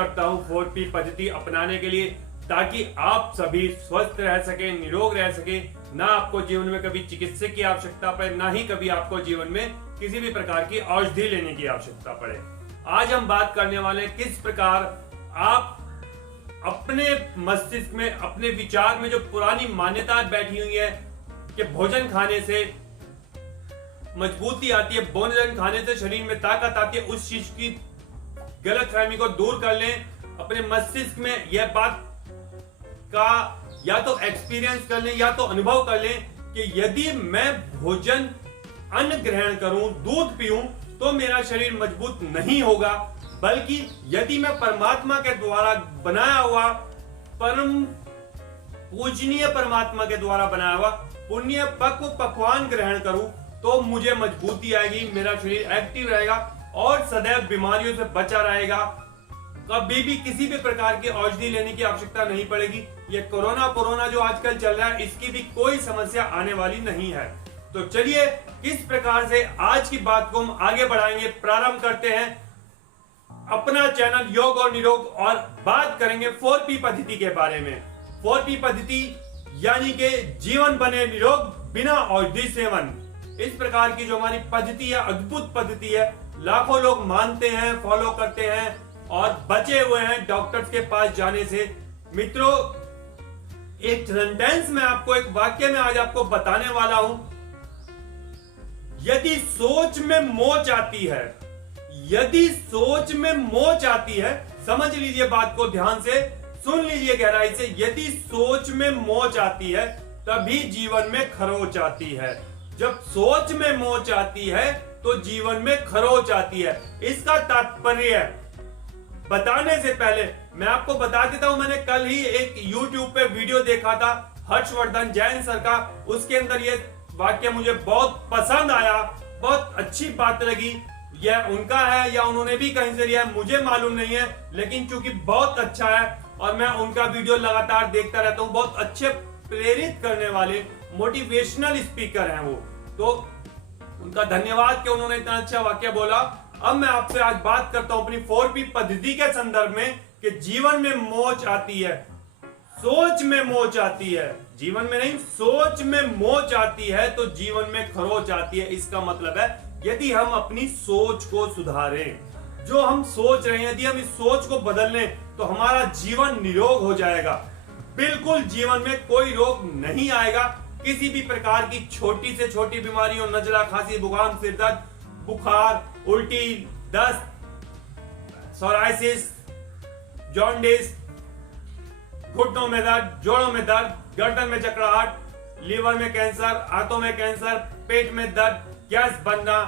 करता हूँ 4P पद्धति अपनाने के लिए, ताकि आप सभी स्वस्थ रह सके, निरोग रह सके, ना आपको जीवन में कभी चिकित्सक की आवश्यकता पड़े, ना ही कभी आपको जीवन में किसी भी प्रकार की औषधि लेने की आवश्यकता पड़े। आज हम बात करने वाले हैं किस प्रकार आप अपने मस्तिष्क में, अपने विचार में जो पुरानी मान्यताएं बैठी हुई है कि भोजन खाने से मजबूती आती है, भोजन खाने से शरीर में ताकत आती है, उस चीज की गलतफहमी को दूर कर लें। अपने मस्तिष्क में यह बात का या तो एक्सपीरियंस कर लें या तो अनुभव कर लें कि यदि मैं भोजन अन्न ग्रहण करूं, दूध पीऊं, तो मेरा शरीर मजबूत नहीं होगा, बल्कि यदि मैं परमात्मा के द्वारा बनाया हुआ, परम पूजनीय परमात्मा के द्वारा बनाया हुआ पुण्य पक्व पकवान ग्रहण करूं, तो मुझे मजबूती आएगी, मेरा शरीर एक्टिव रहेगा और सदैव बीमारियों से बचा रहेगा। कभी भी किसी भी प्रकार की औषधि लेने की आवश्यकता नहीं पड़ेगी। ये कोरोना जो आजकल चल रहा है, इसकी भी कोई समस्या आने वाली नहीं है। तो चलिए किस प्रकार से आज की बात को हम आगे बढ़ाएंगे, प्रारंभ करते हैं अपना चैनल योग और निरोग, और बात करेंगे 4P पद्धति के बारे में। 4P पद्धति यानी कि जीवन बने निरोग बिना औषधि सेवन। इस प्रकार की जो हमारी पद्धति है, अद्भुत पद्धति है, लाखों लोग मानते हैं, फॉलो करते हैं और बचे हुए हैं डॉक्टर्स के पास जाने से। मित्रों, एक सेंटेंस में आपको, एक वाक्य में आज आपको बताने वाला हूं। यदि सोच में मोच आती है, यदि सोच में मोच आती है, समझ लीजिए बात को ध्यान से, सुन लीजिए गहराई से। यदि सोच में मोच आती है तभी जीवन में खरोच आती है। जब सोच में मोच आती है तो जीवन में खरोच आती है। इसका तात्पर्य बताने से पहले मैं आपको बता देता हूं, मैंने कल ही एक YouTube पे वीडियो देखा था हर्षवर्धन जैन सर का। उसके अंदर ये वाक्य मुझे बहुत पसंद आया, बहुत अच्छी बात लगी। यह उनका है या उन्होंने भी कहीं से लिया है मुझे मालूम नहीं है, लेकिन चूंकि बहुत अच्छा है और मैं उनका वीडियो लगातार देखता रहता हूं, बहुत अच्छे प्रेरित करने वाले मोटिवेशनल स्पीकर हैं वो, तो उनका धन्यवाद कि उन्होंने इतना अच्छा वाक्य बोला। अब मैं आपसे आज बात करता हूं अपनी 4P पद्धति के संदर्भ में कि जीवन में मोच आती है, सोच में मोच आती है, जीवन में नहीं, सोच में मोच आती है तो जीवन में खरोच आती है। इसका मतलब है यदि हम अपनी सोच को सुधारें, जो हम सोच रहे हैं, यदि हम इस सोच को बदल लें तो हमारा जीवन निरोग हो जाएगा। बिल्कुल जीवन में कोई रोग नहीं आएगा। किसी भी प्रकार की छोटी से छोटी बीमारियों, नजला, खांसी, जुकाम, सिर दर्द, बुखार, उल्टी, दस्त, सोराइसिस, जॉन्डिस, घुटनों में दर्द, जोड़ों में दर्द, गर्दन में जकड़ाहट, लीवर में कैंसर, आंतों में कैंसर, पेट में दर्द, गैस बनना,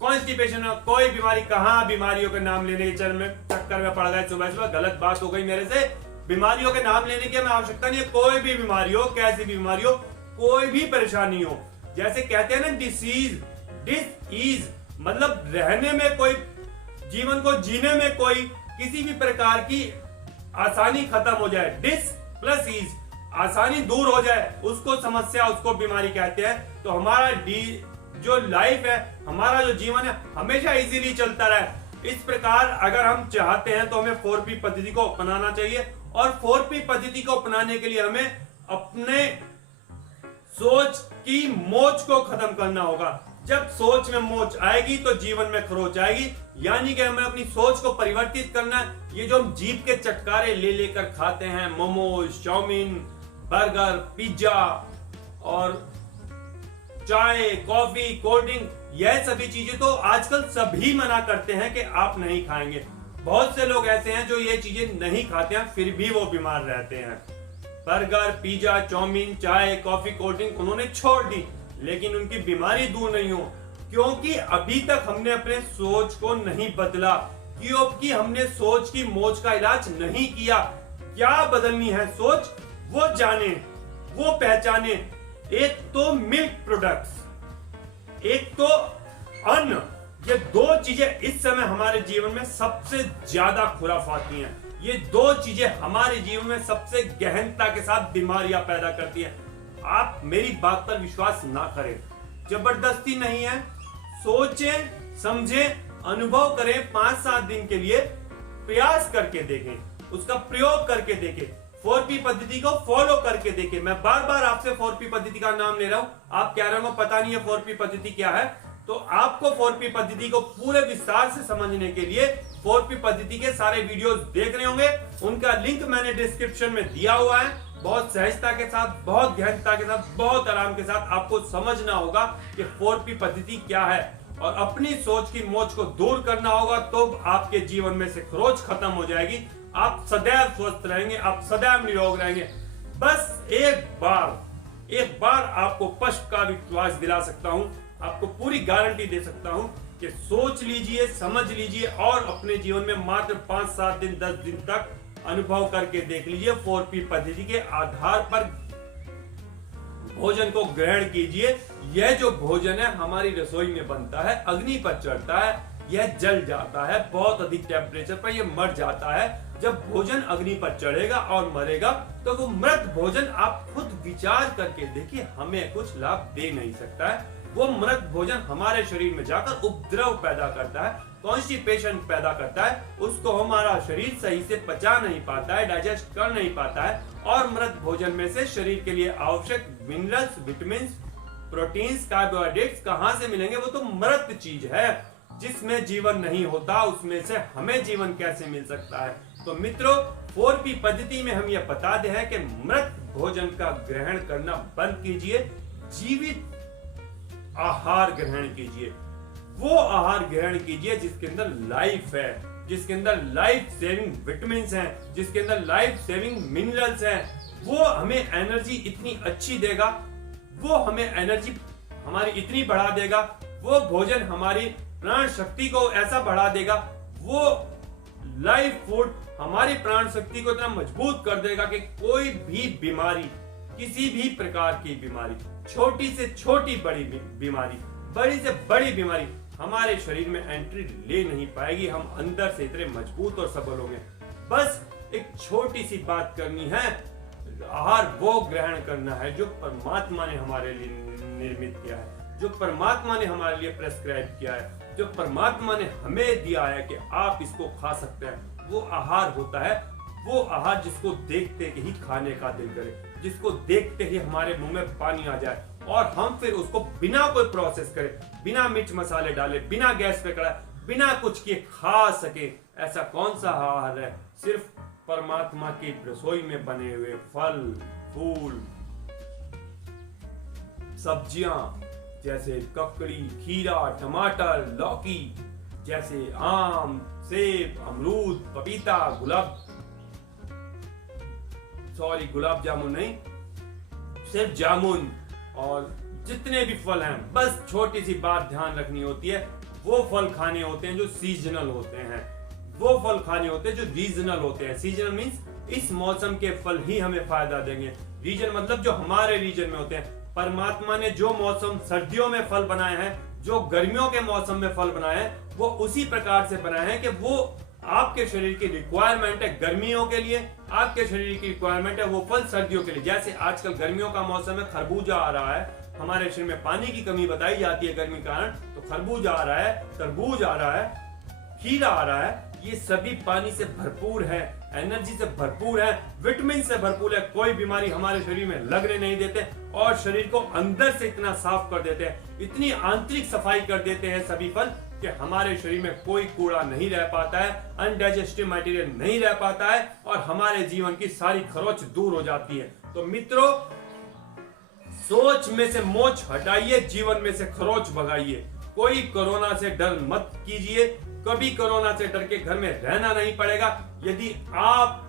कॉन्स्टिपेशन, कोई बीमारी, कहां बीमारियों के नाम लेने के चक्कर में पड़ गए सुबह सुबह। गलत बात हो गई मेरे से। बीमारियों के नाम लेने की हमें आवश्यकता नहीं है। कोई भी बीमारी हो, कैसी भी बीमारी हो, कोई भी परेशानी हो, जैसे कहते हैं ना डिसीज, डिस मतलब रहने में कोई, जीवन को जीने में कोई किसी भी प्रकार की आसानी खत्म हो जाए, डिस प्लस ईज, आसानी दूर हो जाए, उसको समस्या, उसको बीमारी कहते हैं। तो हमारा जो लाइफ है, हमारा जो जीवन है, हमेशा इजीली चलता रहे। इस प्रकार अगर हम चाहते हैं तो हमें 4P पद्धति को अपनाना चाहिए, और 4P पद्धति को अपनाने के लिए हमें अपने सोच की मोच को खत्म करना होगा। जब सोच में मोच आएगी तो जीवन में खरोच आएगी, यानी कि हमें अपनी सोच को परिवर्तित करना है। ये जो हम जीभ के चटकारे ले लेकर खाते हैं, मोमोज, चाउमीन, बर्गर, पिज्जा और चाय, कॉफी, कोल्ड ड्रिंक, यह सभी चीजें तो आजकल सभी मना करते हैं कि आप नहीं खाएंगे। बहुत से लोग ऐसे हैं जो ये चीजें नहीं खाते हैं, फिर भी वो बीमार रहते हैं। बर्गर, पिज्जा, चाउमीन, चाय, कॉफी, कोल्ड ड्रिंक उन्होंने छोड़ दी, लेकिन उनकी बीमारी दूर नहीं हो, क्योंकि अभी तक हमने अपने सोच को नहीं बदला, क्योंकि हमने सोच की मोच का इलाज नहीं किया। क्या बदलनी है सोच, वो जाने, वो पहचाने। एक तो मिल्क प्रोडक्ट्स, एक तो अन्न, ये दो चीजें इस समय हमारे जीवन में सबसे ज्यादा खुराफाती हैं। ये दो चीजें हमारे जीवन में सबसे गहनता के साथ बीमारियां पैदा करती हैं। आप मेरी बात पर विश्वास ना करें, जबरदस्ती नहीं है, सोचें, समझें, अनुभव करें 5-7 दिन के लिए, प्रयास करके देखें, उसका प्रयोग करके देखें, 4P पद्धति को फॉलो करके देखें। मैं बार बार आपसे 4P पद्धति का नाम ले रहा हूं, आप कह रहे हो पता नहीं है 4P पद्धति क्या है, तो आपको 4P पद्धति को पूरे विस्तार से समझने के लिए 4P पद्धति के सारे वीडियोस देख रहे होंगे, उनका लिंक मैंने डिस्क्रिप्शन में दिया हुआ है। बहुत सहजता के साथ, बहुत गहनता के साथ, बहुत आराम के साथ आपको समझना होगा कि 4P पद्धति क्या है और अपनी सोच की मोच को दूर करना होगा, तो आपके जीवन में से खरोच खत्म हो जाएगी, आप सदैव स्वस्थ रहेंगे, आप सदैव निरोग रहेंगे। बस एक बार आपको पक्ष का विश्वास दिला सकता हूं, आपको पूरी गारंटी दे सकता हूं कि सोच लीजिए, समझ लीजिए और अपने जीवन में मात्र 5-7 दिन 10 दिन तक अनुभव करके देख लीजिए। 4P पद्धति के आधार पर भोजन को ग्रहण कीजिए। यह जो भोजन है हमारी रसोई में बनता है, अग्नि पर चढ़ता है, यह जल जाता है, बहुत अधिक टेम्परेचर पर यह मर जाता है। जब भोजन अग्नि पर चढ़ेगा और मरेगा तो वो मृत भोजन, आप खुद विचार करके देखिए, हमें कुछ लाभ दे नहीं सकता है। वो मृत भोजन हमारे शरीर में जाकर उपद्रव पैदा करता है, कॉन्स्टिपेशन पैदा करता है, उसको हमारा शरीर सही से पचा नहीं पाता है, डाइजेस्ट कर नहीं पाता है और मृत भोजन में से शरीर के लिए आवश्यक मिनरल्स, विटामिन, प्रोटीन्स, कार्बोहाइड्रेट्स कहां से मिलेंगे? वो तो मृत चीज है, जिसमें जीवन नहीं होता, उसमें से हमें जीवन कैसे मिल सकता है? तो मित्रों, 4P पद्धति में हम यह बताते हैं कि मृत भोजन का ग्रहण करना बंद कीजिए, जीवित आहार ग्रहण कीजिए। वो आहार ग्रहण कीजिए जिसके अंदर लाइफ है, जिसके अंदर लाइफ सेविंग विटामिन हैं, जिसके अंदर लाइफ सेविंग मिनरल्स हैं। वो हमें एनर्जी इतनी अच्छी देगा, वो हमें एनर्जी हमारी इतनी बढ़ा देगा, वो भोजन हमारी प्राण शक्ति को ऐसा बढ़ा देगा, वो लाइफ फूड हमारी प्राण शक्ति को इतना मजबूत कर देगा कि कोई भी बीमारी, किसी भी प्रकार की बीमारी, छोटी से छोटी बड़ी बीमारी, बड़ी से बड़ी बीमारी हमारे शरीर में एंट्री ले नहीं पाएगी। हम अंदर से इतने मजबूत और सबल होंगे। बस एक छोटी सी बात करनी है, आहार वो ग्रहण करना है जो परमात्मा ने हमारे लिए निर्मित किया है, जो परमात्मा ने हमारे लिए प्रेस्क्राइब किया है, जो परमात्मा ने हमें दिया है कि आप इसको खा सकते हैं। वो आहार होता है, वो आहार जिसको देखते ही खाने का दिल करे, जिसको देखते ही हमारे मुंह में पानी आ जाए और हम फिर उसको बिना कोई प्रोसेस करे, बिना मिर्च मसाले डाले, बिना गैस पे कड़ा, बिना कुछ किए खा सके। ऐसा कौन सा आहार है? सिर्फ परमात्मा की रसोई में बने हुए फल, फूल, सब्जियां जैसे ककड़ी, खीरा, टमाटर, लौकी, जैसे आम, सेब, अमरूद, पपीता, गुलाब जामुन नहीं, सिर्फ जामुन और जितने भी फल हैं। बस छोटी सी बात ध्यान रखनी होती है, वो फल खाने होते हैं जो सीजनल होते हैं, वो फल खाने होते हैं जो रीजनल होते हैं। सीजनल मींस इस मौसम के फल ही हमें फायदा देंगे। रीजन मतलब जो हमारे रीजन में होते हैं। परमात्मा ने जो मौसम सर्दियों में फल बनाए हैं, जो गर्मियों के मौसम में फल बनाए हैं, वो उसी प्रकार से बनाए हैं कि वो आपके शरीर की रिक्वायरमेंट है गर्मियों के लिए, आपके शरीर की रिक्वायरमेंट है वो फल सर्दियों के लिए। जैसे आजकल गर्मियों का मौसम है, खरबूजा आ रहा है, हमारे शरीर में पानी की कमी बताई जाती है गर्मी के कारण, तो खरबूजा आ रहा है, तरबूज आ रहा है, खीरा आ रहा है। ये सभी पानी से भरपूर है, एनर्जी से भरपूर है, विटामिन से भरपूर है। कोई बीमारी हमारे शरीर में लगने नहीं देते और शरीर को अंदर से इतना साफ कर देते हैं, इतनी आंतरिक सफाई कर देते हैं सभी फल कि हमारे शरीर में कोई कूड़ा नहीं रह पाता है, अनडाइजेस्टिव मटेरियल नहीं रह पाता है और हमारे जीवन की सारी खरोच दूर हो जाती है। तो मित्रों, सोच में से मोच हटाइए, जीवन में से खरोच भगाइए। कोई कोरोना से डर मत कीजिए, कभी कोरोना से डर के घर में रहना नहीं पड़ेगा यदि आप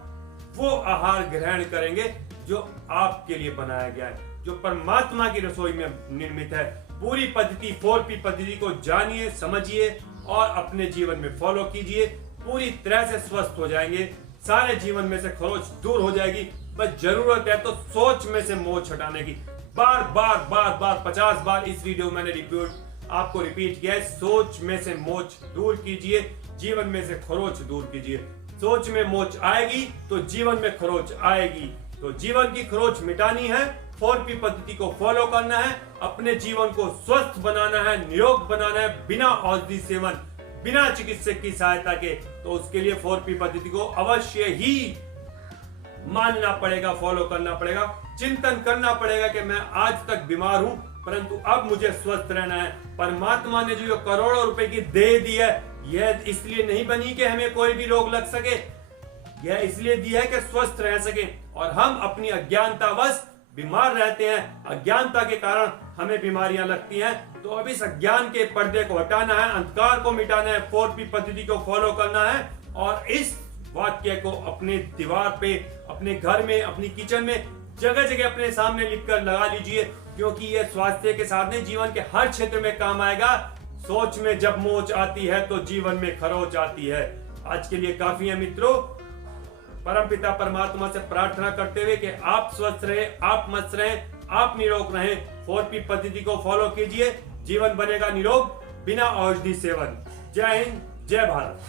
वो आहार ग्रहण करेंगे जो आपके लिए बनाया गया है, जो परमात्मा की रसोई में निर्मित है। पूरी पद्धति 4P पद्धति को जानिए, समझिए और अपने जीवन में फॉलो कीजिए। पूरी तरह से स्वस्थ हो जाएंगे, सारे जीवन में से खरोच दूर हो जाएगी। बस जरूरत है तो सोच में से मोच हटाने की। बार बार 50 बार इस वीडियो में मैंने आपको रिपीट किया है, सोच में से मोच दूर कीजिए, जीवन में से खरोच दूर कीजिए। सोच में मोच आएगी तो जीवन में खरोच आएगी। तो जीवन की खरोच मिटानी है, 4P पद्धति को फॉलो करना है, अपने जीवन को स्वस्थ बनाना है, निरोग बनाना है, बिना औषधि सेवन, बिना चिकित्सक की सहायता के, तो उसके लिए 4P पद्धति को अवश्य ही मानना पड़ेगा, फॉलो करना पड़ेगा, चिंतन करना पड़ेगा कि मैं आज तक बीमार हूं परंतु अब मुझे स्वस्थ रहना है। परमात्मा ने जो करोड़ों रुपए की दे दी है, यह इसलिए नहीं बनी कि हमें कोई भी रोग लग सके, यह इसलिए दी है कि स्वस्थ रह सके। और हम अपनी अज्ञानतावश बीमार रहते हैं, अज्ञानता के कारण हमें बीमारियां लगती हैं। तो अब इस अज्ञान के पर्दे को हटाना है, अंधकार को मिटाना है, 4P पद्धति को फॉलो करना है और इस वाक्य को अपने दीवार पे, अपने घर में, अपनी किचन में, जगह जगह अपने सामने लिखकर लगा लीजिए, क्योंकि यह स्वास्थ्य के साथ नहीं जीवन के हर क्षेत्र में काम आएगा। सोच में जब मोच आती है तो जीवन में खरोच आती है। आज के लिए काफी है मित्रों। परमपिता परमात्मा से प्रार्थना करते हुए कि आप स्वस्थ रहे, आप मस्त रहे, आप निरोग रहे। 4P पद्धति को फॉलो कीजिए, जीवन बनेगा निरोग बिना औषधि सेवन। जय हिंद, जय भारत।